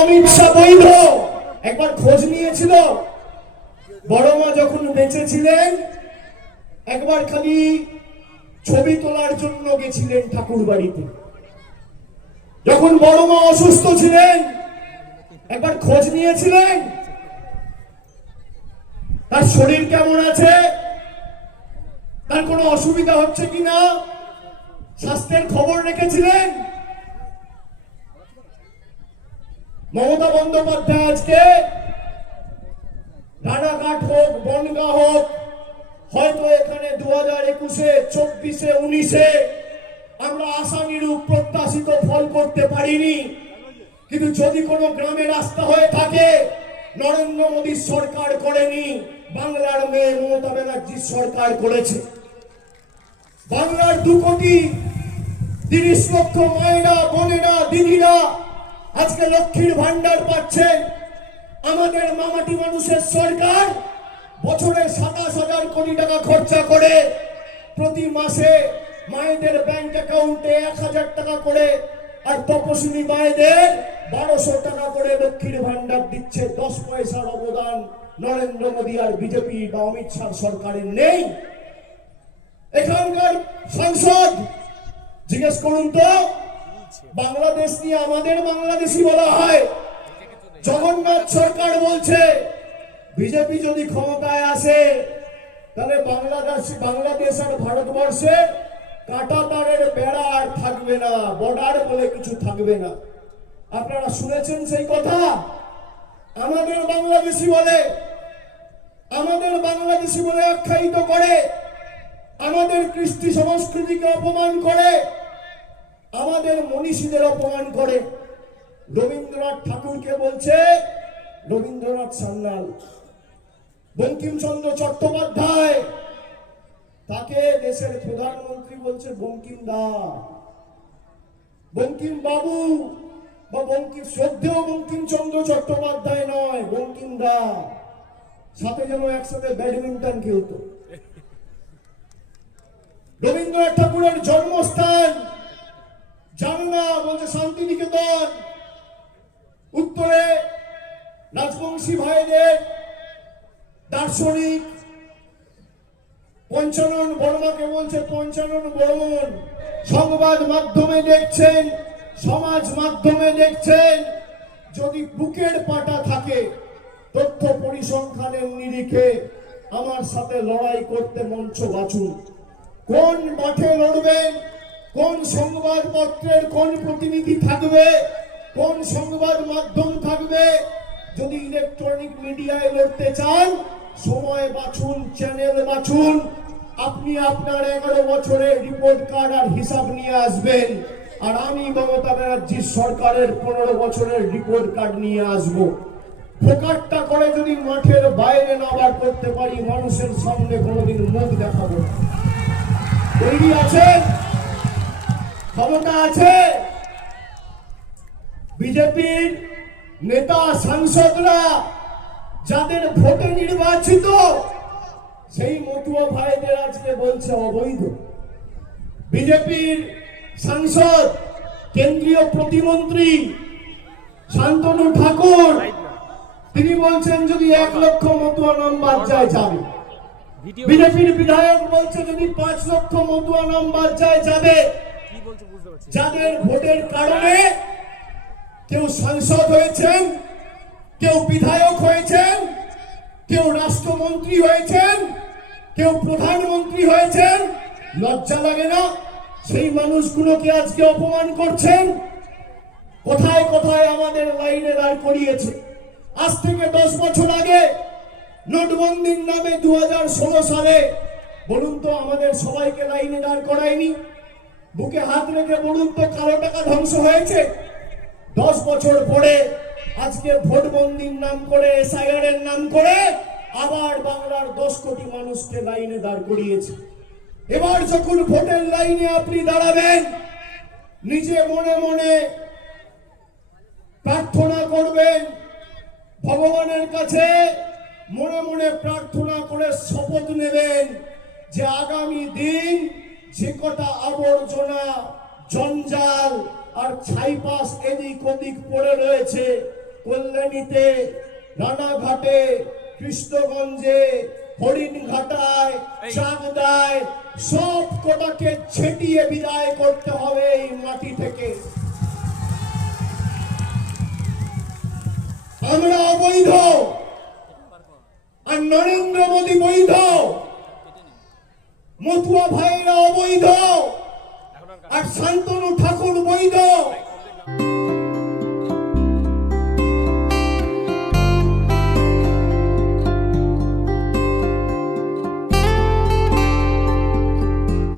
অমিত শাহ বৈধ? একবার খোঁজ নিয়েছিল? বড় মা যখন বেঁচে ছিলেন একবার খালি ছবি তোলার জন্য গেছিলেন ঠাকুর বাড়িতে। যখন বড় মা অসুস্থ ছিলেন একবার খোঁজ নিয়েছিলেন তার শরীর কেমন আছে, তার কোনো অসুবিধা হচ্ছে কিনা স্বাস্থ্যের খবর রেখেছিলেন? মমতা বন্দ্যোপাধ্যায় আজকে রানাঘাট হোক বনগাঁ হোক, হয়তো এখানে 2021-এ 24-এ 19-এ আমরা আশানুরূপ প্রত্যাশিত ফল করতে পারিনি, কিন্তু যদি কোনো গ্রামে রাস্তা হয়ে থাকে নরেন্দ্র মোদীর সরকার করেনি, বাংলার মেয়ে মমতা ব্যানার্জির সরকার করেছে। বাংলার 2,30,00,000 মায়েরা বোনেরা দিদিরা আজকে লক্ষ্মীর ভান্ডার পাচ্ছেন। আমাদের মামাটি মানুষের সরকার বছরে 27,000 কোটি টাকা খরচা করে প্রতি মাসে মায়েদের ব্যাংক অ্যাকাউন্টে 1,000 টাকা করে আর তপশিলি মায়েদের 1,200 টাকা করে লক্ষ্মীর ভান্ডার দিচ্ছে। 10 পয়সার অবদান নরেন্দ্র মোদী আর বিজেপি বা অমিত শাহ সরকারের নেই। এখানকার সাংসদ জিজ্ঞেস করুন তো, বাংলাদেশ নিয়ে আমাদের বাংলাদেশি বলা হয়। জগন্নাথ সরকার বলছে বিজেপি যদি ক্ষমতায় আসে তাহলে বাংলাদেশ আর ভারতবর্ষে কাঁটাতারের বেড়া আর থাকবে না, বর্ডার বলে কিছু থাকবে না। আপনারা শুনেছেন সেই কথা? আমাদের বাংলাদেশি বলে আখ্যায়িত করে, আমাদের কৃষ্টি সংস্কৃতিকে অপমান করে, আমাদের মনীষীদের অপমান করে। রবীন্দ্রনাথ ঠাকুরকে বলছে রবীন্দ্রনাথ সান্যাল, বঙ্কিমচন্দ্র চট্টোপাধ্যায় তাকে দেশের প্রধানমন্ত্রী বলছে বঙ্কিম দা, বঙ্কিম বাবু বা শ্রদ্ধেয় বঙ্কিমচন্দ্র চট্টোপাধ্যায় নয়, বঙ্কিম দা। সাথে যেন একসাথে ব্যাডমিন্টন খেলতো। রবীন্দ্রনাথ ঠাকুরের জন্মস্থান জাননা বলছে শান্তিনিকেতন। উত্তরে রাজবংশী ভাইদের দার্শনিক পঞ্চানন বর্মাকে বলছে পঞ্চানন বর্মন। সংবাদ মাধ্যমে দেখছেন, সমাজ মাধ্যমে দেখছেন, যদি বুকের পাটা থাকে তথ্য পরিসংখ্যানের নিরিখে আমার সাথে লড়াই করতে মঞ্চ বাছুন। কোন মাঠে লড়বেন, কোন সংবাদপত্রের কোন প্রতিনিধি থাকবে, কোন সংবাদ মাধ্যম থাকবে। যদি ইলেকট্রনিক মিডিয়ায় লড়তে চান সময় বাছুন, চ্যানেল বাছুন। আপনি আপনার 11 বছরের রিপোর্ট কার্ড আর হিসাব নিয়ে আসবেন, আর আমি মমতা ব্যানার্জির সরকারের 15 বছরের রিপোর্ট কার্ড নিয়ে আসবো। ফোকাটটা করে যদি মাঠের বাইরে না বার করতে পারি, মানুষের সামনে কোনোদিন মুখ দেখাবো না। তৈরি আছেন? ক্ষমতা আছে? বিজেপির নেতা সাংসদরা যাদের ভোটে নির্বাচিত সেই মতুয়া ভাইদের আজকে বলছে অবৈধ। বিজেপির সাংসদ কেন্দ্রীয় প্রতিমন্ত্রী শান্তনু ঠাকুর তিনি বলছেন যদি 1 লক্ষ মতুয়া নাম বাদ যায় যাবে। বিজেপির বিধায়ক বলছে যদি 5 লক্ষ মতুয়া নাম বাদ যায় যাবে। যাদের ভোটের কারণে কেউ সাংসদ হয়েছেন, কেউ বিধায়ক হয়েছেন, কেউ রাষ্ট্রমন্ত্রী হয়েছেন, কেউ প্রধানমন্ত্রী হয়েছেন, লজ্জা লাগে না? সেই মানুষগুলোকে আজকে অপমান করছেন। কোথায় কোথায় আমাদের লাইনে দাঁড় করিয়েছে। আজ থেকে 10 বছর আগে নোটবন্দির নামে 2016 সালে বলুন তো আমাদের সবাইকে লাইনে দাঁড় করায়নি? বুকে হাত রেখে বলুন তো কালো টাকা ধ্বংস হয়েছে? 10 বছর পরে আজকে ভোটবন্দির নাম করে, এসআইআর এর নাম করে আবার বাংলার 10 কোটি মানুষকে লাইনে দাঁড় করিয়েছে। এবার যখন ভোটের লাইনে আপনি দাঁড়াবেন, নিজে মনে মনে প্রার্থনা করবেন ভগবানের কাছে, মনে মনে প্রার্থনা করে শপথ নেবেন যে আগামী দিন যে কটা আবর্জনা, জঞ্জাল আর ছাইপাস এদিক ওদিক পড়ে রয়েছে কল্যাণীতে, রানাঘাটে, কৃষ্ণগঞ্জে, হরিণঘাটায়, চাকদায় সব কটাকে ছেটিয়ে বিদায় করতে হবে এই মাটি থেকে। আমরা অবৈধ আর নরেন্দ্র মোদী বৈধ, মতুয়া ভাইয়েরা অবৈধ আর শান্তনু ঠাকুর বৈধ।